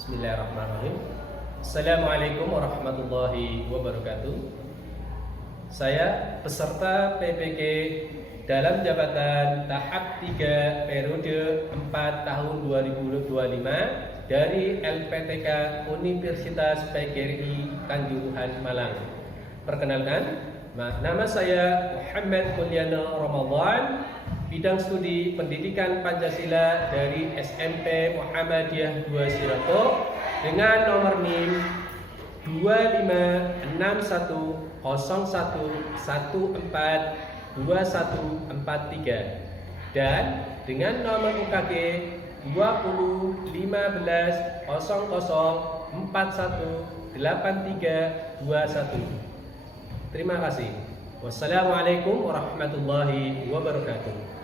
Bismillahirrahmanirrahim. Assalamualaikum warahmatullahi wabarakatuh. Saya peserta PPK dalam jabatan tahap 3 periode 4 tahun 2025 dari LPTK Universitas PGRI Kanjuruhan Malang. Perkenalkan, nama saya Muhammad Mulyana Ramadan, bidang studi Pendidikan Pancasila dari SMP Muhammadiyah 2 Sirato dengan nomor NIM 256101142143 dan dengan nomor UKG 201500418321. Terima kasih. Wassalamualaikum warahmatullahi wabarakatuh.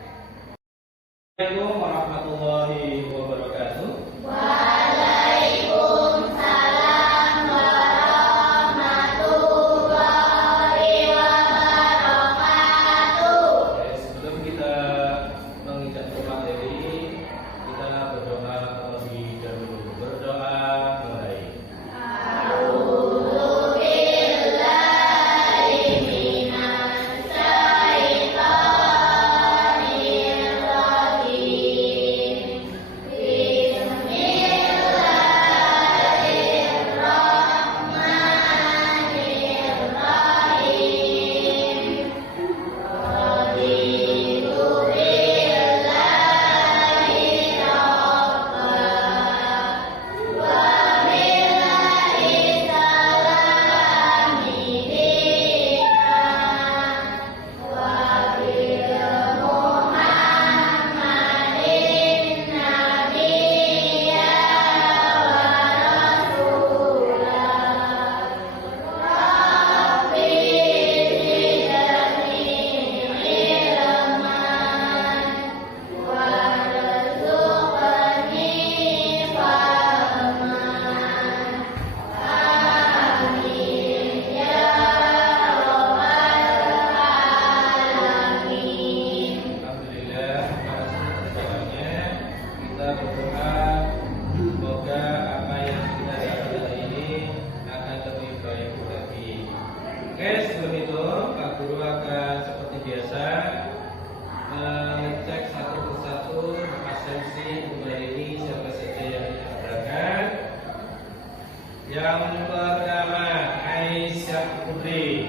Assalamualaikum warahmatullahi wabarakatuh. Waalaikumsalam warahmatullahi wabarakatuh. Sebelum kita menginjak materi, kita berdoa terlebih dahulu. Berdoa mulai. Sebelum itu Pak Guru akan seperti biasa mengecek satu persatu absensi untuk hari ini siapa saja yang dilaporkan. Yang pertama Aisyah Putri,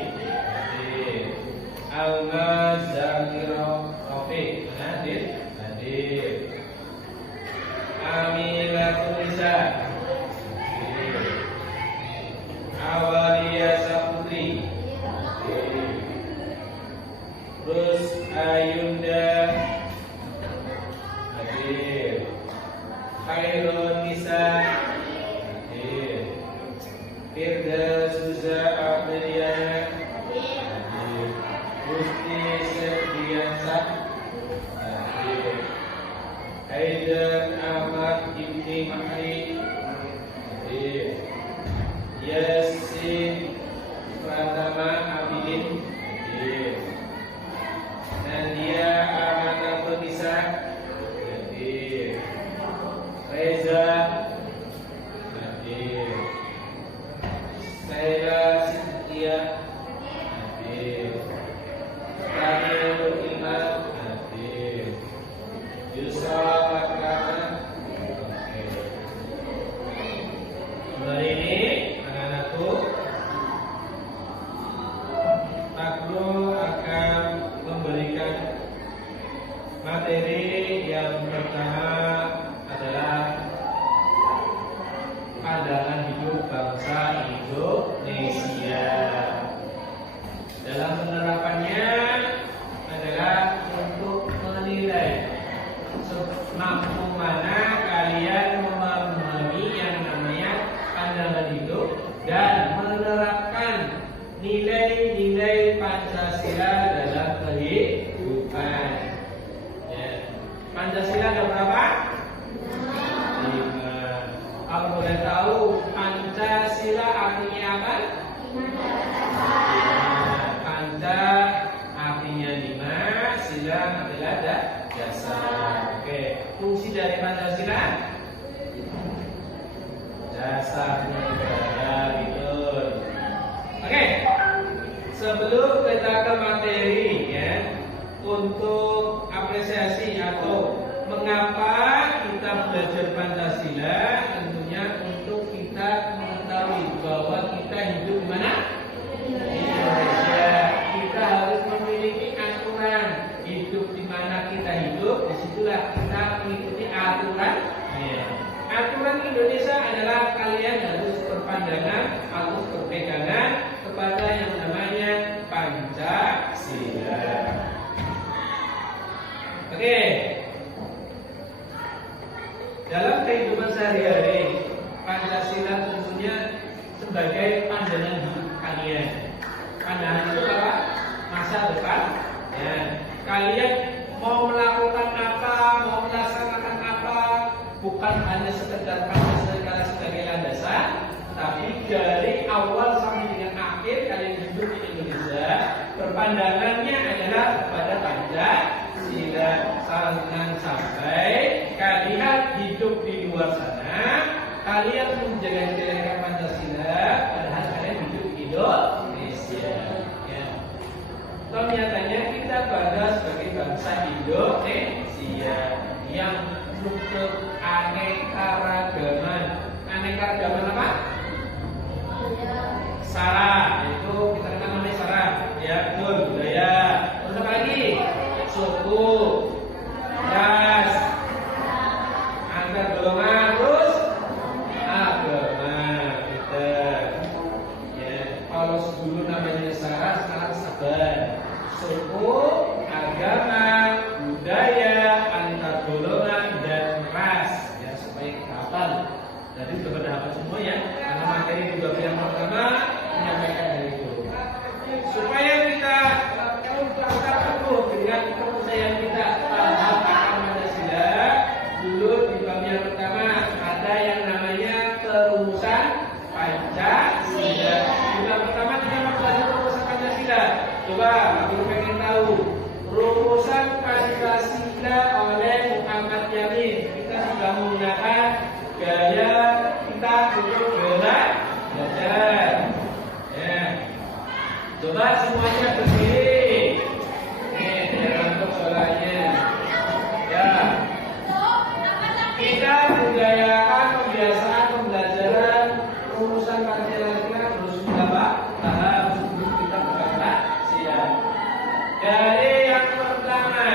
Alma Zakiro Taufik, hadir. Amila Tunisa, Awalia Saputri, Rus Ayunda, hadir. Khairul Nisa, hadir. Firda Suza Apriana, hadir. Gusti Septiasa, hadir. Haidar Ahmad Ibni Mahri, hadir. Yasin Pratama Abidin, hadir. Nadia Amanah Nisa, hadir. Reza, hadir. Saira Sintia, hadir. Tanil Ilman, hadir. Yusra Akrama, hadir. Hari ini anak-anakku, Pak Guru akan memberikan materi yang pertama adalah pandangan hidup bangsa Indonesia. Dalam penerapannya adalah untuk menilai mampu mana kalian memahami yang namanya pandangan hidup dan menerapkan nilai-nilai Pancasila dalam kehidupan. Ya. Pancasila ada berapa? 5. Kalau boleh tahu Pancasila artinya apa? Panca artinya 5, sila adalah dasar. Oke, fungsi dari Pancasila Dasar negara itu. Oke. Sebelum kita ke materi ya, untuk apresiasi atau mengapa kita belajar Pancasila, tentunya untuk kita mengetahui bahwa kita hidup di mana? Di Indonesia. Kita harus memiliki aturan hidup di mana kita hidup. Disitulah kita mengikuti aturan. Ya. Aturan Indonesia adalah kalian harus berpandangan, harus berpegangan kepada yang namanya Pancasila. Oke. Dalam kehidupan sehari-hari, Pancasila tentunya sebagai pandangan hidup kalian. Pandangan itu apa? Masa depan. Ya. Kalian mau melakukan apa, mau melaksanakan apa, bukan hanya sekedar Pancasila sebagai landasan, tapi dari awal sampai dengan akhir kalian hidup di Indonesia, berpandangannya adalah kepada Pancasila. Jangan sampai kalian hidup di luar sana, kalian menjelek-jelekan Pancasila, padahal kalian hidup di Indonesia. Ya. Nyatanya kita bangga sebagai bangsa Indonesia yang menuntut aneka-ragaman. Aneka-ragaman apa? Sara, itu kita kenal namanya Sara, ya betul, budaya. Terus apa lagi? Suku, ras, antar golongan, terus agama, gitu. Ya, kalau dulu namanya Sara, sekarang Sabar. Suku, agama, budaya, antar golongan, dan ras, ya supaya kita hafal. Jadi sudah pada hafal semua ya, karena materi juga yang pertama menyampaikan hal itu. Supaya kita teguh dengan kepercayaan kita terhadap Pancasila. Dulu di bab yang pertama ada yang namanya perumusan Pancasila. Di bab pertama kita mempelajari perumusan Pancasila. Coba aku pengen tahu rumusan Pancasila oleh Muhammad Yamin. Kita sudah menggunakan gaya kita untuk belajar. Ya. Coba semuanya berdiri. Untuk soalnya. Ya. Kita budayakan kebiasaan pembelajaran rumusan Pancasila terus apa? Tahap sebelum kita berangkat siap. Dari yang pertama,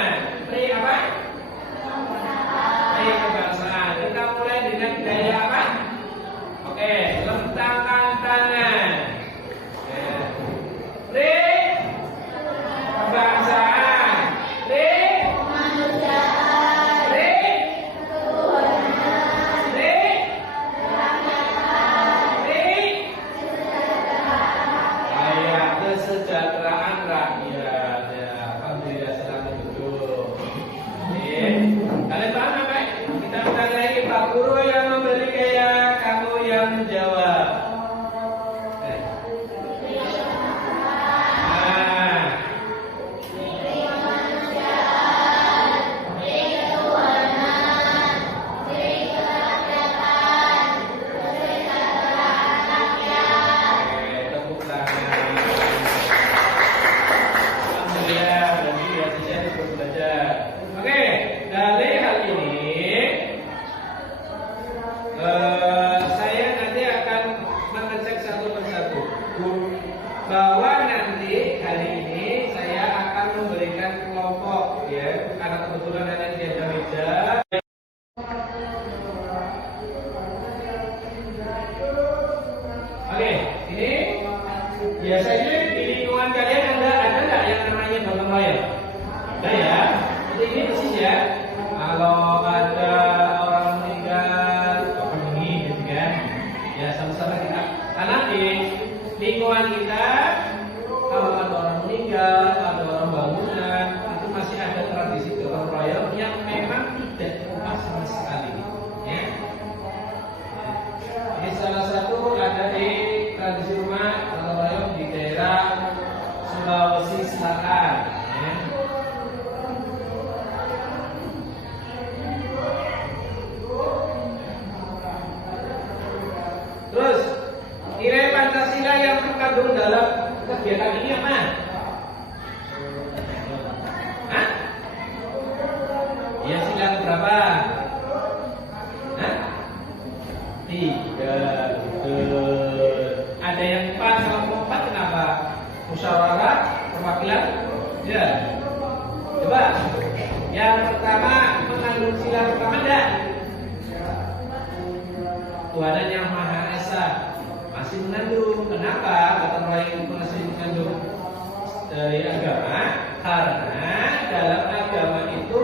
pri apa? Pri kebangsaan. Kita mulai dengan gaya apa? Oke, lentangkan tangan. Pri kebangsaan. Pri kemanusiaan, Pri ketuhanan, Pri kerakyatan, Pri kesejahteraan, ayat kesejahteraan rakyat. Ya, alhamdulillah selamat duduk. Kalian paham apa? Kita ulang lagi, Pak Guru yang memberi gaya, kamu yang menjawab. kegiatan ini apa? Hah? Ya sila berapa? Hah? 3. Ada yang 4 sama 4 kenapa? Musyawarah perwakilan? Ya. Coba. Yang pertama mengandung sila pertama enggak? Tuhan yang Maha Esa masih mengandung. Kenapa? Kata mulai itu masih mengandung dari agama. Karena dalam agama itu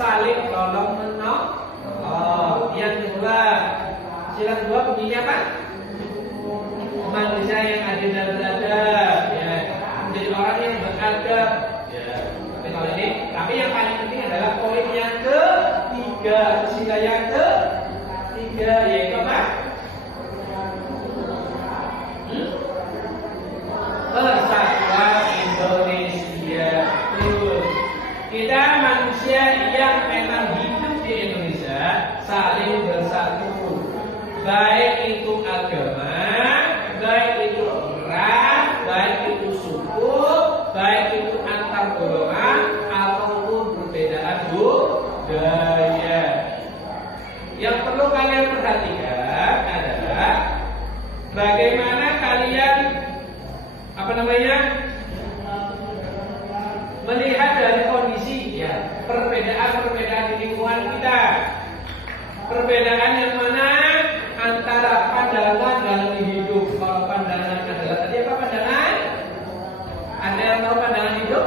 saling tolong menolong. Yang kedua, sila kedua bunyinya apa? Manusia yang adil dan beradab, ya, menjadi orang yang beradab. Ya, tapi kalau ini, tapi yang paling penting adalah poin yang ketiga, sila yang ketiga yaitu apa? Persatuan Indonesia. Kita manusia yang memang hidup di Indonesia saling bersatu, baik itu agama, baik itu ras, baik itu suku, baik itu antar golongan ataupun perbedaan budaya. Yang perlu kalian perhatikan adalah bagaimana kalian melihat dari kondisi ya perbedaan di lingkungan kita. Perbedaan yang mana antara pandangan dalam hidup. Kalau pandangan adalah tadi apa pandangan? Ada yang tahu pandangan hidup?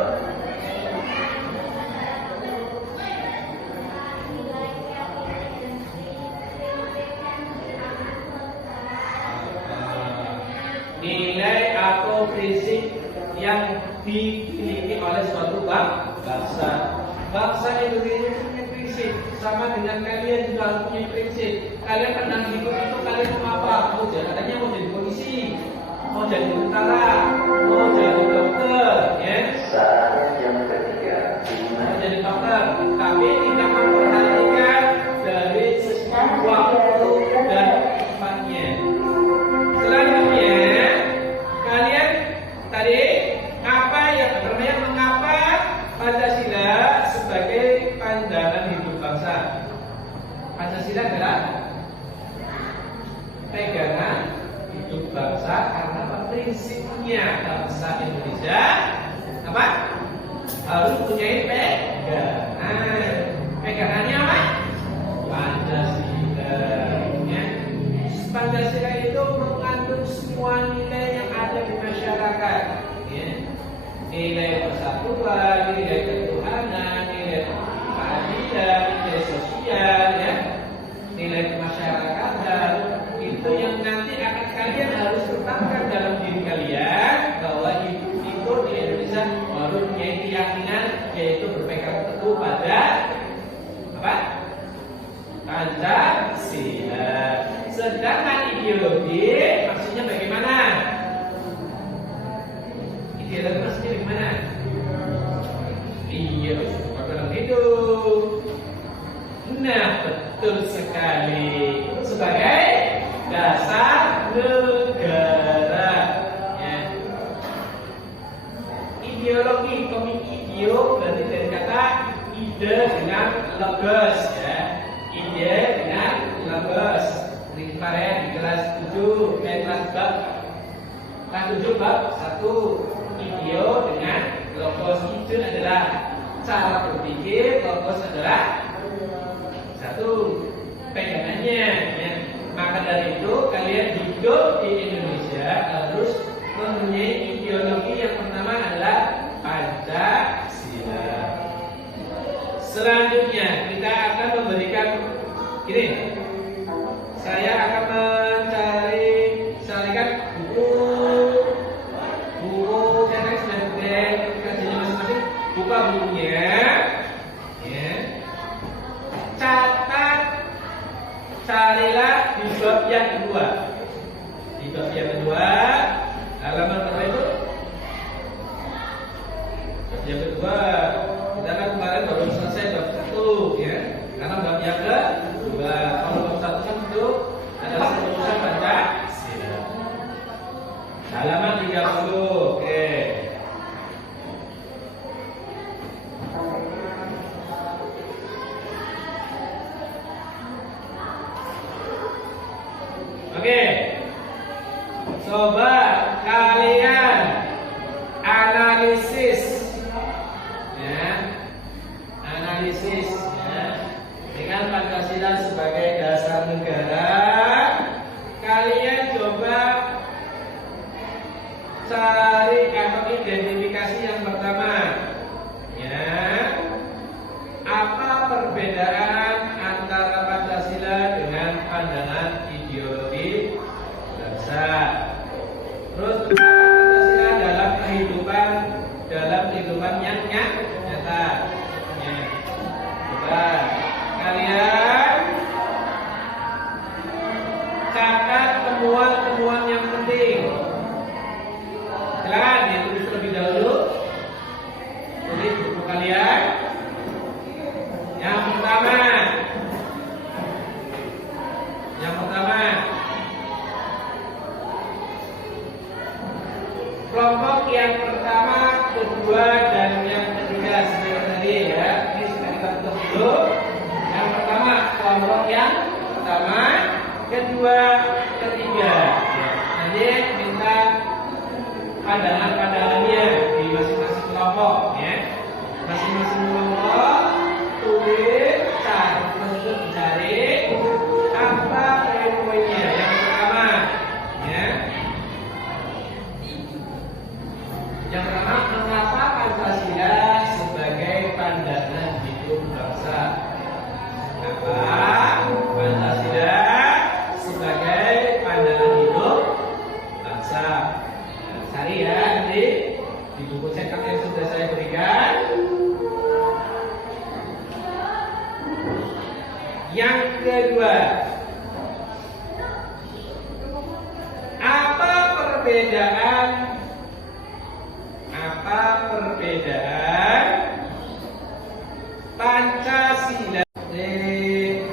Nilai atau prinsip yang dimiliki oleh suatu bangsa. Bangsa Indonesia punya prinsip, sama dengan kalian juga harus punya prinsip. Kalian pandang hidup itu kalian mau apa? Katanya mau jadi polisi, mau jadi tentara, mau jadi dokter, ya. Mau jadi dokter, tapi tidak memperhatikan dari sisi waktu dan tempatnya. Selanjutnya, kalian tadi apa yang namanya mengapa Pancasila sebagai pandangan hidup bangsa? Pancasila adalah pegangan hidup bangsa karena prinsipnya bangsa Indonesia apa? Harus punya pegangan. Pegangannya apa? Pancasila. Ya. Pancasila itu mengandung semua nilai yang ada di masyarakat. Ya. Nilai persatuan, nilai ketuhanan, nilai keadilan, nilai sosial, ya, nilai kemasyarakatan. Itu yang nanti akan kalian harus tetapkan dalam diri kalian bahwa hidup itu di Indonesia harus punya keyakinan yaitu berpegang teguh pada apa? Pancasila. Sedangkan ideologi maksudnya bagaimana? Ideologi maksudnya bagaimana? Iya, dalam hidup. Nah, betul sekali. Sebagai dasar negara. Ya. Ideologi, ideo berarti dari kata ide dengan logos, ya. Ide dengan logos. Ini kemarin di kelas 7, kelas bab 7 bab 1. Ideo dengan logos. Ide adalah cara berpikir, logos adalah satu pegangannya, ya. Maka dari itu kalian hidup di Indonesia harus mempunyai ideologi yang pertama adalah Pancasila. Selanjutnya kita akan memberikan ini. Saya akan mencarikan buku saya sudah kajian masing-masing. Buka bukunya, ya. Catat, carilah di bab yang kedua. Di bab yang kedua, halaman berapa itu? Bab yang kedua. Kita kan kemarin baru selesai bab 1, ya. Karena bab yang kedua, kalau bab 1 kan itu adalah perusahaan Pancasila. Halaman 30. Oke. Coba kalian analisis, ya, analisis, ya, dengan Pancasila sebagai dasar negara. Kalian coba cari atau identifikasi yang pertama, ya, apa perbedaan antara Pancasila dengan pandangan ideologi bangsa. Terus Pancasila dalam kehidupan yang nyata. Ya. Coba kalian catat temuan-temuan yang penting. Silakan ditulis terlebih dahulu. Tulis buku kalian. Yang pertama, kelompok yang pertama, kedua, dan yang ketiga seperti tadi, ya. Ini sudah kita tulis dulu. Yang pertama, kelompok yang pertama, kedua, ketiga. Nanti minta pandangan-pandangannya di masing-masing kelompok, ya. Masing-masing kelompok tulis, cari apa poin-poinnya. Yang pertama, ya. Yang pertama, mengapa Pancasila sebagai pandangan hidup bangsa? Mengapa Pancasila sebagai pandangan hidup bangsa? Cari ya nanti di buku cetak yang sudah saya berikan. Yang kedua, apa perbedaan Pancasila?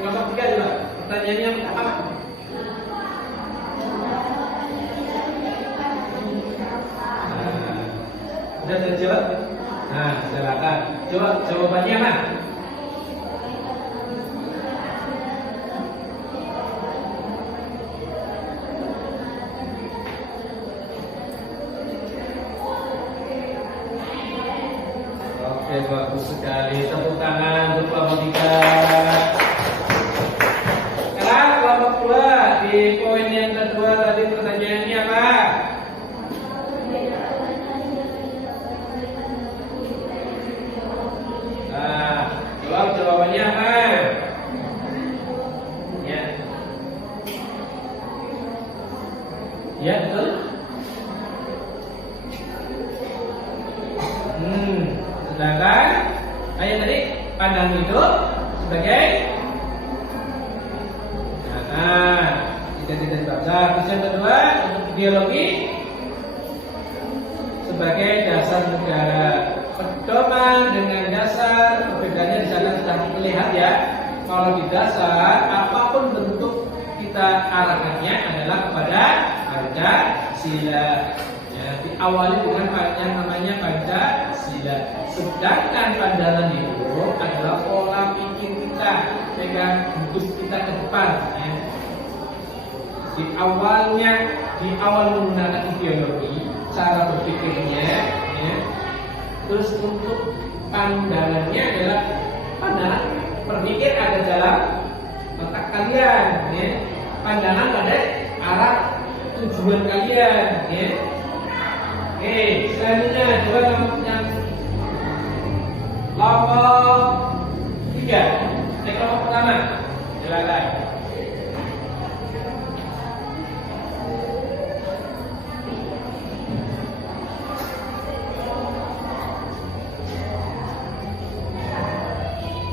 Kelompok 3 dulu. Pertanyaannya apa? Sudah terjawab? Nah, silakan. Jawabannya apa? Oke, bagus sekali. Tepuk tangan untuk kelompok 3. Sekarang kelompok 2 di poin yang kedua tadi pertanyaannya apa? Nah, jawabannya apa? Ya. Ya, betul. Sedangkan ayat tadi pandangan itu sebagai identitas bangsa. Terus yang kedua, untuk ideologi sebagai dasar negara. Pedoman dengan dasar, perbedaannya di sana sudah terlihat, ya. Kalau di dasar, apapun bentuk kita arahkannya adalah kepada Pancasila. Ya, diawali dengan yang namanya Pancasila. Sedangkan pandangan itu adalah pola pikir kita, dengan hidup kita ke depan. Ya. Di awal menggunakan ideologi, cara berpikirnya, ya. Terus untuk pandangannya adalah pandangan berpikir ada dalam otak kalian, ya. Pandangan pada arah tujuan kalian, ya. Oke, selanjutnya coba yang kelompok 3. Kelompok pertama, silakan.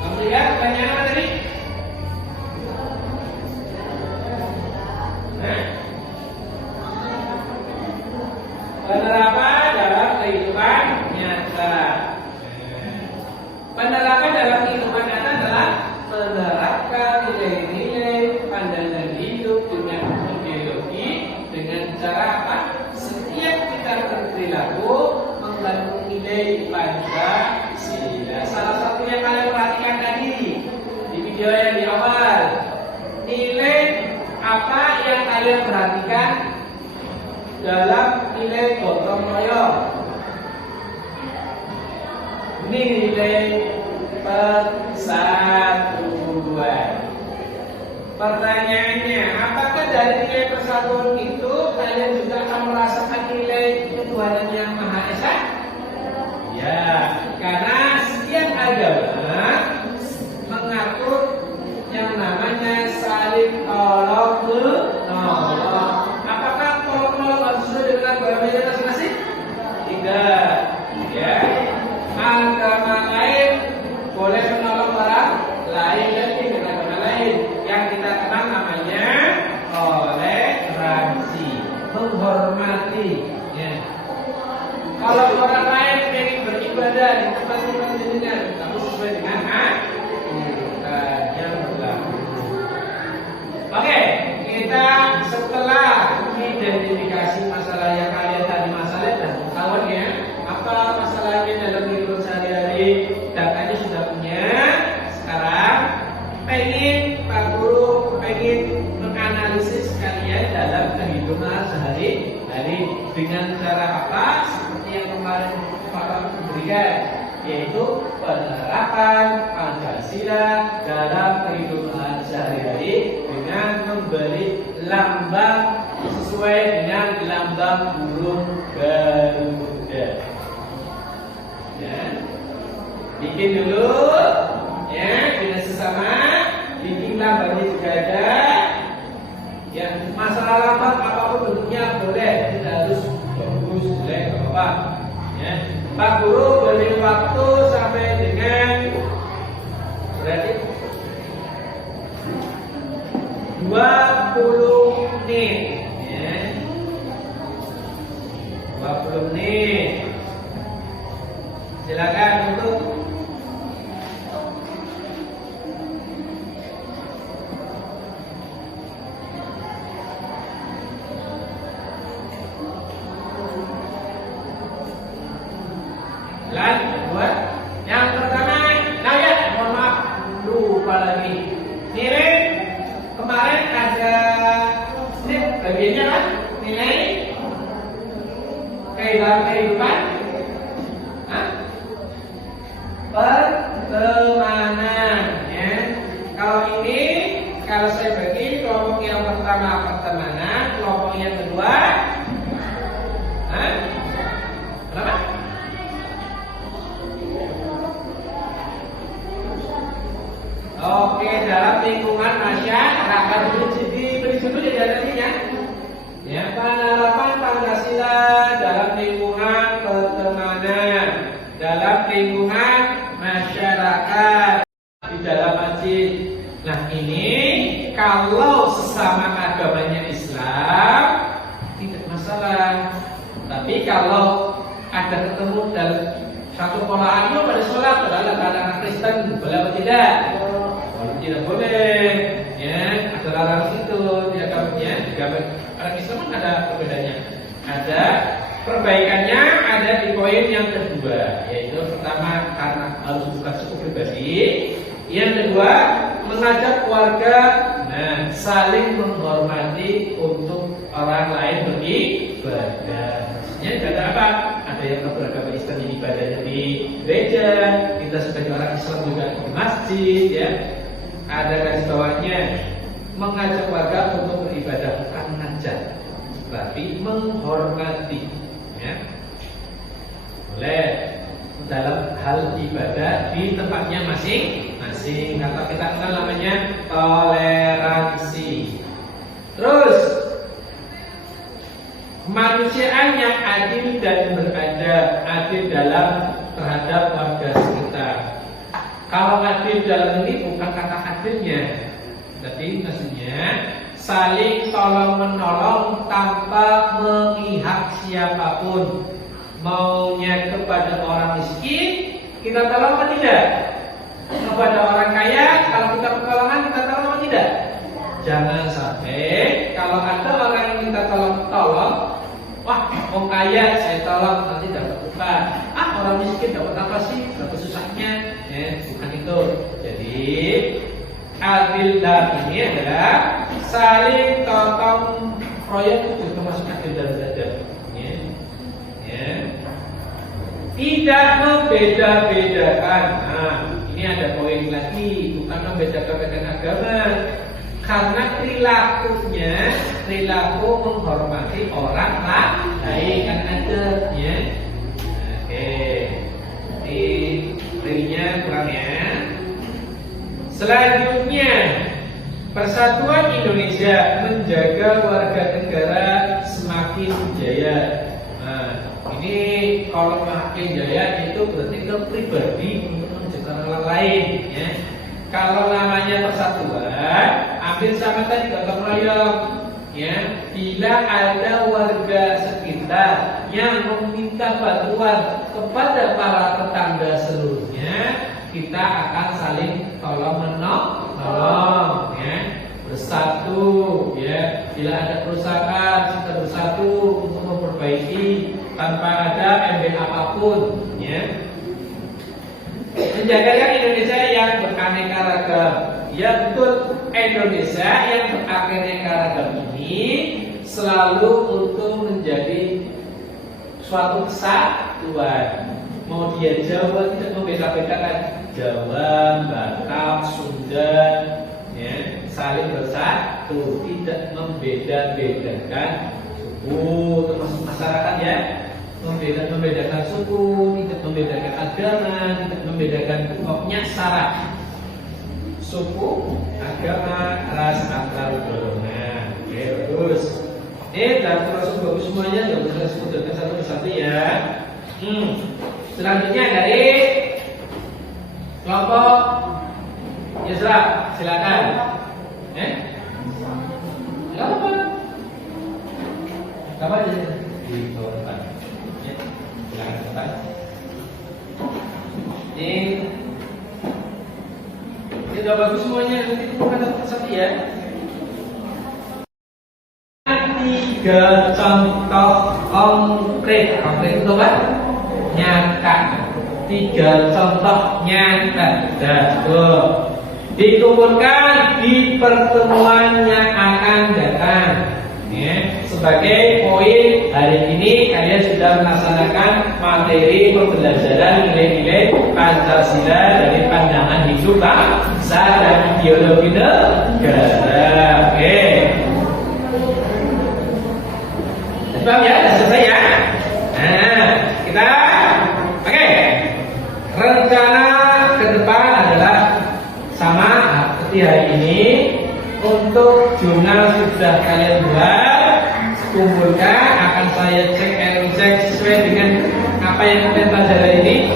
Kamu lihat pertanyaan apa tadi? Penerapan dalam kehidupan nyata. Penerapan dalam kehidupan nyata adalah menerapkan nilai-nilai pandangan hidup dengan ideologi dengan cara apa? Setiap kita berperilaku mengandung nilai Pancasila. Salah satu yang kalian perhatikan tadi di video yang di awal, nilai apa yang kalian perhatikan? dalam nilai gotong royong. Nilai persatuan. Pertanyaannya, apakah dari nilai persatuan itu kalian juga akan merasakan nilai ketuhanan yang Maha Esa? Ya, karena setiap agama mengatur yang namanya saling tolong menolong. Apakah tolong menolong harus sesuai dengan agamanya masing-masing? Tidak. Ya, agama lain boleh menolong orang lain dan tidak agama lain. Yang kita kenal namanya toleransi, menghormati. Ya. Kalau orang lain ingin beribadah di tempat-tempat dirinya, kamu sesuai dengan yang berlaku. Oke, kita setelah identifikasi masalah yang kalian tadi masalah dan kawan ya, apa masalahnya dalam kehidupan sehari-hari dan kalian sudah punya. Sekarang Pak Guru pengen menganalisis kalian dalam kehidupan sehari-hari dengan cara apa? Seperti yang kemarin Pak berikan, yaitu penerapan Pancasila dalam kehidupan sehari-hari dengan memberi lambang sesuai dengan lambang burung Garuda. Ya, bikin dulu ya dengan sesama, bikin lambangnya juga ada. Ya, masalah lambang apapun bentuknya boleh, tidak harus bagus, boleh, apa-apa. Ya, Pak Guru beri waktu sampai dengan berarti 20 menit. Ya. 20 menit. Silakan untuk buat yang pertama. Nah ya, mohon maaf, lupa lagi. Nilai kemarin ada bagiannya kan? Nilai kehidupan, pertemanan. Ya. Kalau saya bagi kelompok yang pertama pertemanan, kelompok yang kedua, berapa? Oke, dalam lingkungan masyarakat diberi judul ya nantinya. Ya, penerapan Pancasila dalam lingkungan pertemanan, dalam lingkungan masyarakat, di dalam masjid. Nah ini kalau sesama agamanya Islam tidak masalah. Tapi kalau ada ketemu dalam satu pola ayo pada sholat, adalah anak Kristen, boleh atau tidak? Tidak boleh, ya ada larangan itu di agamanya. Orang Islam kan ada perbedaannya, ada perbaikannya, ada di poin yang kedua, yaitu pertama karena harus bukan suku pribadi, yang kedua mengajak keluarga, saling menghormati untuk orang lain beribadah. Ya, ada apa? Ada yang beragama Islam yang ibadahnya di gereja, kita sebagai orang Islam juga di masjid, ya. Ada garis bawahnya, mengajak warga untuk beribadah, bukan mengajak, tapi menghormati. Ya. Boleh dalam hal ibadah di tempatnya masing-masing. Atau kita kenal namanya toleransi. Terus kemanusiaan yang adil dan beradab, adil dalam terhadap warga sekitar. Kalau adil dalam ini bukan kata adilnya, tapi maksudnya saling tolong menolong tanpa memihak siapapun. Maunya kepada orang miskin, kita tolong atau tidak? Kepada orang kaya, kalau kita pertolongan, kita tolong atau tidak? Jangan sampai kalau ada orang yang minta tolong, wah, mau kaya saya tolong nanti dapat upah. Orang miskin dapat apa sih? Dapat susahnya. Bukan itu. Jadi adil dalam ini adalah saling tolong royong, itu termasuk adil dalam adab. tidak membeda-bedakan. Nah, ini ada poin lagi, bukan membeda-bedakan agama. Karena perilaku menghormati orang lain kan ada ya. Oke. Ini kurang ya. Selanjutnya, Persatuan Indonesia menjaga warga negara semakin jaya. Nah, ini kalau makin jaya itu berarti ke pribadi untuk menjaga orang lain ya. Kalau namanya persatuan, hampir sama tadi gotong royong ya. Bila ada warga sekitar yang meminta bantuan kepada para tetangga seluruhnya, kita akan saling tolong menolong ya. Bersatu ya. Bila ada kerusakan, kita bersatu untuk memperbaiki tanpa ada embel apapun ya. Menjagakan Indonesia yang beraneka ragam. Ya betul, Indonesia yang beraneka ragam ini selalu untuk menjadi suatu kesatuan. Mau dia Jawa tidak membeda-bedakan, Jawa, Batak, Sunda, ya, saling bersatu, tidak membeda-bedakan suku, termasuk masyarakat ya. Membedakan suku, tidak membedakan agama, tidak membedakan pokoknya syarat suku, agama, ras, antar golongan. Oke, bagus. Dan termasuk bagus semuanya, nggak bisa sebutkan satu persatu ya. Selanjutnya dari kelompok Yusra, silakan. Nggak apa-apa. Apa aja di bawah depan. Ini udah bagus semuanya, nanti bukan satu persatu ya. 3 contoh konkret itu apa? Nyata. 3 contoh nyata. Dikumpulkan di pertemuan yang akan datang. Ya, sebagai poin hari ini kalian sudah melaksanakan materi pembelajaran nilai-nilai Pancasila dari pandangan hidup bangsa dan ideologi negara. Oke. Paham ya? Sudah selesai ya? Nah, kita oke. Rencana ke depan adalah sama seperti hari ini. Untuk jurnal sudah kalian buat, kumpulkan, akan saya cek sesuai dengan apa yang kalian pelajari ini.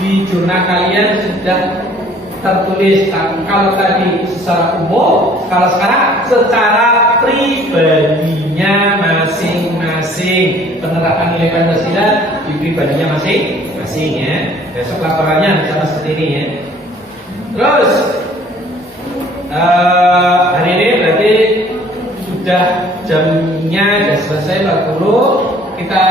Di jurnal kalian sudah tertulis. Kalau tadi secara umum, kalau sekarang secara pribadinya masing-masing. Penerapan nilai Pancasila di pribadinya masing-masing ya. Besok laporannya sama seperti ini ya. Terus hari ini berarti sudah jamnya sudah selesai 40. Kita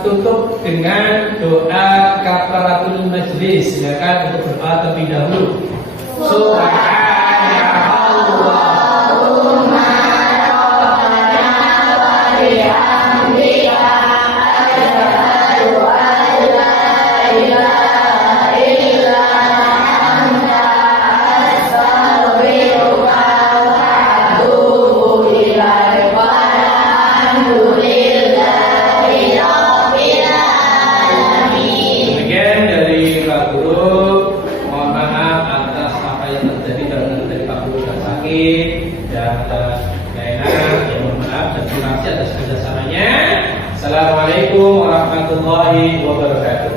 tutup dengan doa kafaratul majlis, silakan untuk berdoa terlebih dahulu. Subhanallahumma rabbana wa bihamdika asyhadu an la ilaha illa anta astaghfiruka wa atubu ilaik. Walhamdulillahi rabbil alamin. Demikian dari Pak Guru, mohon maaf atas apa yang terjadi dari Pak Guru yang sakit dan Lena, ya mohon maaf dan terima kasih atas kerjasamanya. Assalamualaikum warahmatullahi wabarakatuh.